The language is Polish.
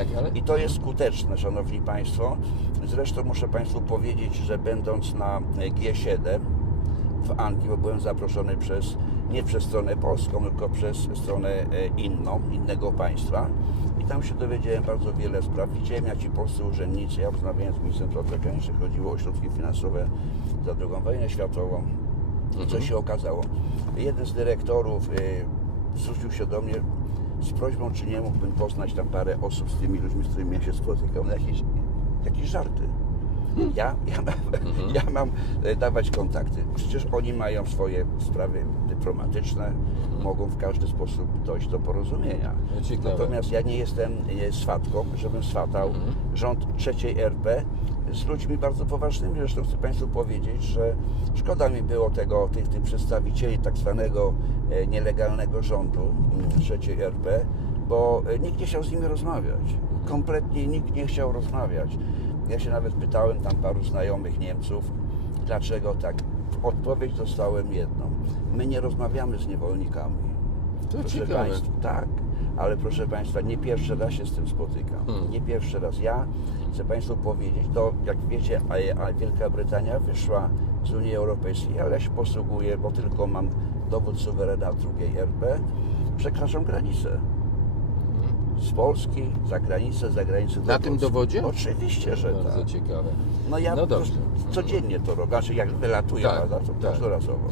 Tak, ale... I to jest skuteczne, Szanowni Państwo. Zresztą muszę Państwu powiedzieć, że będąc na G7 w Anglii, bo byłem zaproszony przez, nie przez stronę polską, tylko przez stronę e, inną, innego państwa. I tam się dowiedziałem bardzo wiele spraw. Widziałem, jak ci polscy urzędnicy, ja rozmawiałem z ministrem spraw zagranicznych, chodziło o środki finansowe za II wojnę światową. I co się okazało? Jeden z dyrektorów y, zwrócił się do mnie z prośbą, czy nie mógłbym poznać tam parę osób z tymi ludźmi, z którymi ja się spotykam, na jakieś, jakieś żarty. Ja, ja, mam, ja mam e, dawać kontakty. Przecież oni mają swoje sprawy dyplomatyczne, mogą w każdy sposób dojść do porozumienia. No, ciekawe. Natomiast ja nie jestem e, swatką, żebym swatał rząd trzeciej RP z ludźmi bardzo poważnymi. Zresztą chcę Państwu powiedzieć, że szkoda mi było tego, tych, tych przedstawicieli tak zwanego e, nielegalnego rządu trzeciej RP, bo e, nikt nie chciał z nimi rozmawiać. Kompletnie nikt nie chciał rozmawiać. Ja się nawet pytałem tam paru znajomych Niemców, dlaczego tak. Odpowiedź dostałem jedną. My nie rozmawiamy z niewolnikami. To Proszę ciekawe. Państwa, tak, ale proszę Państwa, nie pierwszy raz się z tym spotykam. Hmm. Nie pierwszy raz. Ja chcę Państwu powiedzieć, to jak wiecie, a, Wielka Brytania wyszła z Unii Europejskiej, ale ja się posługuję, bo tylko mam dowód suwerena drugiej RP, przekraczam granicę. Z Polski, za granicę, za granicę do Na tym dowodzie? Oczywiście, że Bardzo tak. ciekawe. No ja No dobrze. codziennie to robię, znaczy jak wylatuję, Tak, prawda, to tak. każdorazowo.